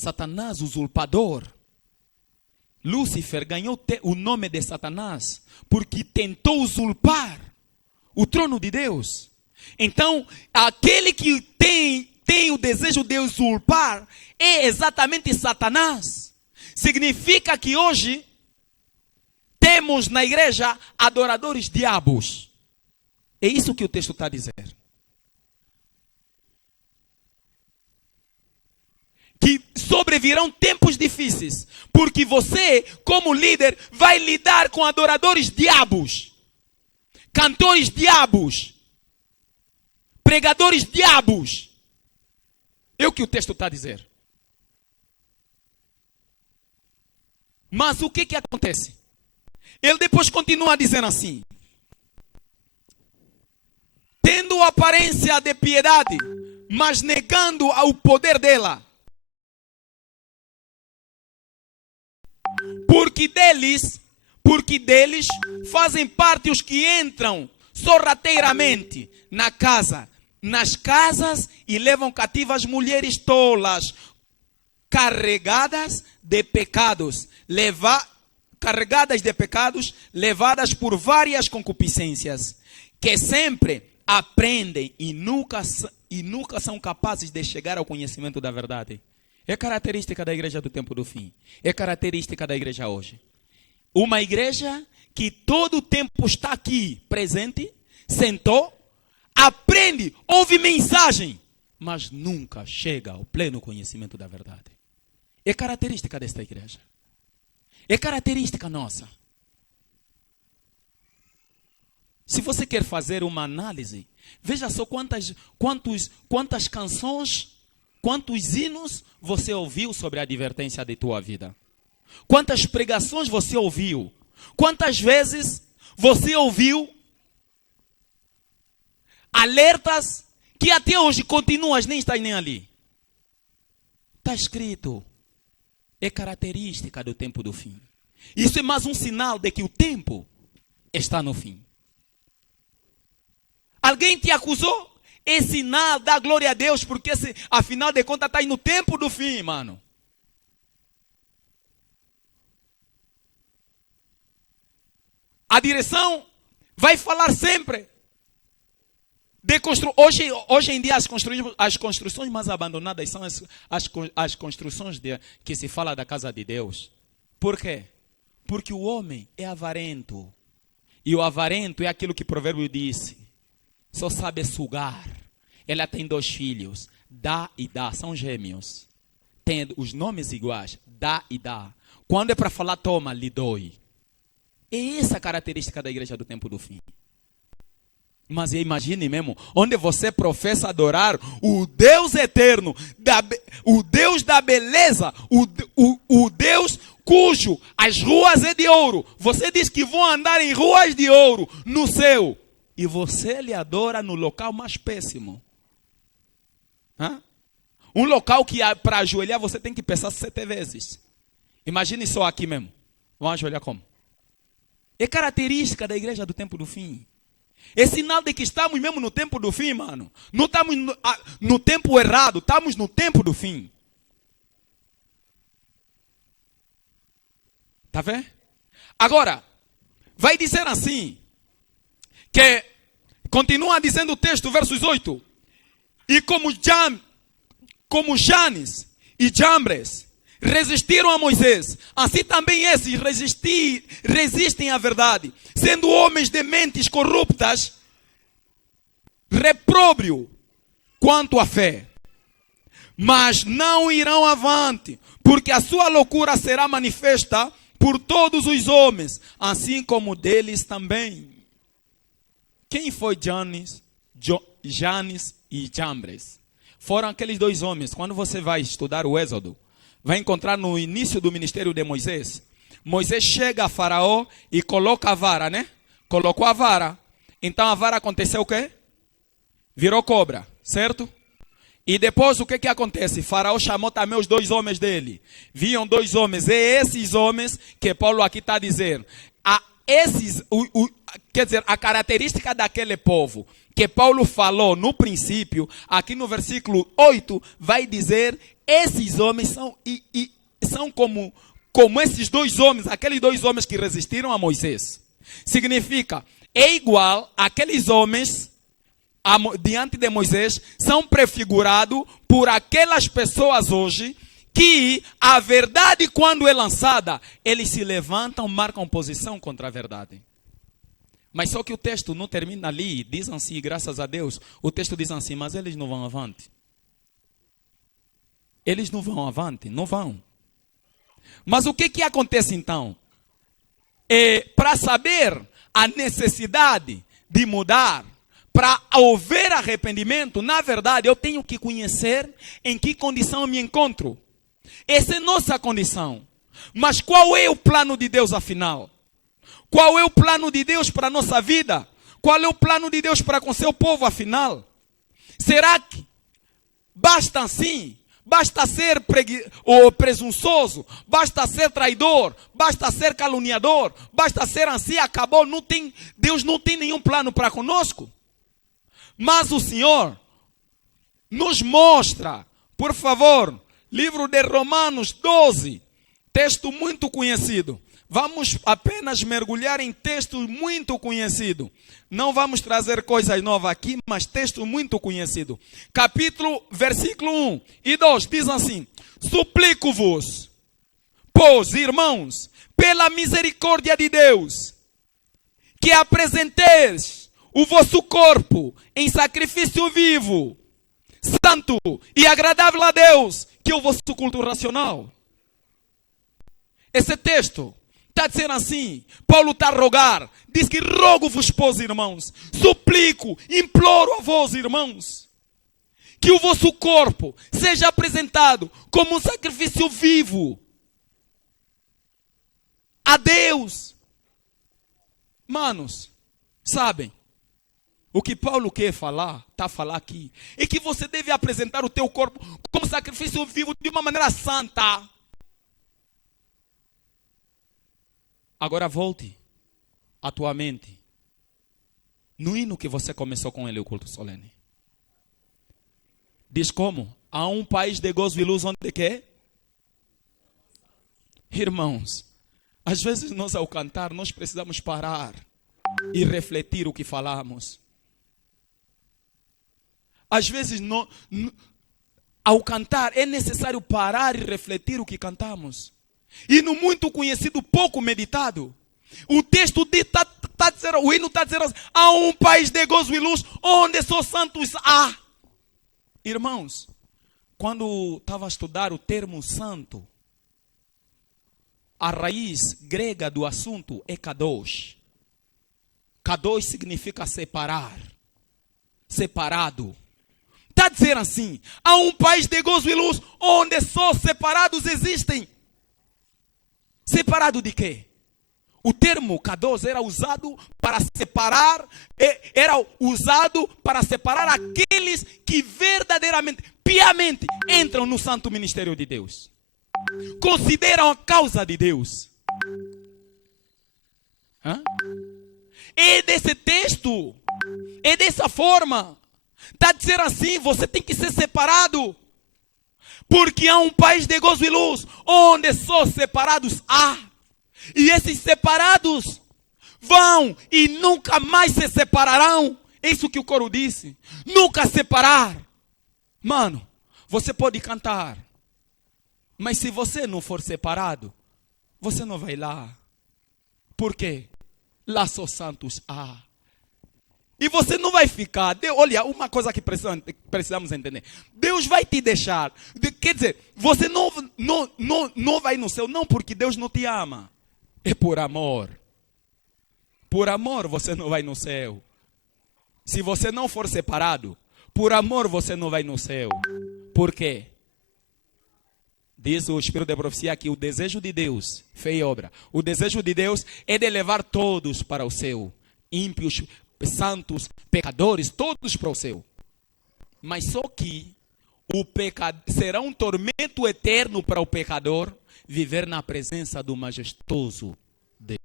Satanás, usurpador. Lúcifer ganhou o nome de Satanás porque tentou usurpar o trono de Deus. Então, aquele que tem o desejo de usurpar é exatamente Satanás. Significa que hoje temos na igreja adoradores diabos. É isso que o texto está a dizer. Que sobrevirão tempos difíceis, porque você, como líder, vai lidar com adoradores diabos, cantores diabos, pregadores diabos. É o que o texto está a dizer. Mas o que acontece? Ele depois continua dizendo assim: tendo aparência de piedade, mas negando o poder dela. Porque deles fazem parte os que entram sorrateiramente nas casas e levam cativas mulheres tolas, carregadas de pecados, levadas por várias concupiscências, que sempre aprendem e nunca são capazes de chegar ao conhecimento da verdade. É característica da igreja do tempo do fim. É característica da igreja hoje. Uma igreja que todo o tempo está aqui presente, sentou, aprende, ouve mensagem, mas nunca chega ao pleno conhecimento da verdade. É característica desta igreja. É característica nossa. Se você quer fazer uma análise, veja só quantas canções, quantos hinos você ouviu sobre a advertência de tua vida. Quantas pregações você ouviu. Quantas vezes você ouviu alertas que até hoje continuas, nem estás nem ali. Está escrito. É característica do tempo do fim. Isso é mais um sinal de que o tempo está no fim. Alguém te acusou? É sinal, dá glória a Deus, porque afinal de contas está aí no tempo do fim, mano. A direção vai falar sempre de hoje em dia as construções mais abandonadas são as construções que se fala da casa de Deus. Por quê? Porque o homem é avarento. E o avarento é aquilo que o provérbio disse. Só sabe sugar. Ela tem 2 filhos. Dá e dá. São gêmeos. Tem os nomes iguais. Dá e dá. Quando é para falar, toma, lhe dói. É essa a característica da igreja do tempo do fim. Mas imagine mesmo, onde você professa adorar o Deus eterno, o Deus da beleza, o Deus cujo as ruas é de ouro. Você diz que vão andar em ruas de ouro no céu. E você lhe adora no local mais péssimo. Hã? Um local que para ajoelhar você tem que pensar 7 vezes. Imagine só aqui mesmo. Vamos ajoelhar como? É característica da igreja do tempo do fim. É sinal de que estamos mesmo no tempo do fim, mano. Não estamos no tempo errado, estamos no tempo do fim. Tá vendo? Agora, vai dizer assim, que continua dizendo o texto, versos 8. E como Janes e Jambres resistiram a Moisés, assim também esses resistem à verdade, sendo homens de mentes corruptas, repróbrio quanto à fé. Mas não irão avante, porque a sua loucura será manifesta por todos os homens, assim como deles também. Quem foi Janes e Jambres? Foram aqueles 2 homens. Quando você vai estudar o Êxodo, vai encontrar no início do ministério de Moisés. Moisés chega a Faraó e coloca a vara, né? Colocou a vara. Então a vara aconteceu o quê? Virou cobra, certo? E depois o que acontece? Faraó chamou também os 2 homens dele. Viam 2 homens. É esses homens que Paulo aqui está dizendo. Quer dizer, a característica daquele povo que Paulo falou no princípio, aqui no versículo 8, vai dizer, esses homens são como esses dois homens, aqueles dois homens que resistiram a Moisés. Significa, é igual aqueles homens diante de Moisés, são prefigurados por aquelas pessoas hoje que a verdade, quando é lançada, eles se levantam, marcam posição contra a verdade. Mas só que o texto não termina ali, diz assim, graças a Deus, o texto diz assim, mas eles não vão avante. Eles não vão avante, não vão. Mas o que acontece então? Para saber a necessidade de mudar, para haver arrependimento, na verdade, eu tenho que conhecer em que condição eu me encontro. Essa é nossa condição. Mas qual é o plano de Deus afinal? Qual é o plano de Deus para a nossa vida? Qual é o plano de Deus para com seu povo afinal? Será que basta assim? Basta ser presunçoso? Basta ser traidor? Basta ser caluniador? Basta ser assim? Acabou? Deus não tem nenhum plano para conosco? Mas o Senhor nos mostra, por favor, livro de Romanos 12, texto muito conhecido. Vamos apenas mergulhar em texto muito conhecido. Não vamos trazer coisas novas aqui, mas texto muito conhecido. Versículo 1 e 2 diz assim: suplico-vos, pois, irmãos, pela misericórdia de Deus, que apresenteis o vosso corpo em sacrifício vivo, santo e agradável a Deus, que é o vosso culto racional. Esse texto está dizendo assim, Paulo está a rogar, diz que rogo-vos, pois, irmãos, suplico, imploro a vós, irmãos, que o vosso corpo seja apresentado como um sacrifício vivo a Deus. Manos, sabem, o que Paulo quer falar, está a falar aqui, é que você deve apresentar o teu corpo como sacrifício vivo de uma maneira santa. Agora volte à tua mente no hino que você começou com ele, o culto solene. Diz como? Há um país de gozo e luz onde quer? Irmãos, às vezes nós ao cantar, nós precisamos parar e refletir o que falamos. Às vezes, ao cantar, é necessário parar e refletir o que cantamos. E no muito conhecido, pouco meditado, o texto está dizendo, o hino está dizendo assim, há um país de gozo e luz, onde só santos há. Irmãos, quando estava a estudar o termo santo, a raiz grega do assunto é kadosh. Kadosh significa separar, separado. Está dizendo assim, há um país de gozo e luz, onde só separados existem. Separado de quê? O termo kadosh era usado para separar, aqueles que verdadeiramente, piamente, entram no santo ministério de Deus. Consideram a causa de Deus. É desse texto, é dessa forma. Está dizendo assim, você tem que ser separado. Porque há um país de gozo e luz, onde só separados há. E esses separados vão e nunca mais se separarão. É isso que o coro disse. Nunca separar. Mano, você pode cantar. Mas se você não for separado, você não vai lá. Por quê? Lá só santos há. E você não vai ficar. Olha, uma coisa que precisamos entender. Deus vai te deixar. Quer dizer, você não vai no céu, não porque Deus não te ama. É por amor. Por amor você não vai no céu. Se você não for separado, por amor você não vai no céu. Por quê? Diz o Espírito de Profecia que o desejo de Deus, fé e obra, o desejo de Deus é de levar todos para o céu. Ímpios, santos, pecadores, todos para o céu. Mas só que será um tormento eterno para o pecador viver na presença do majestoso Deus.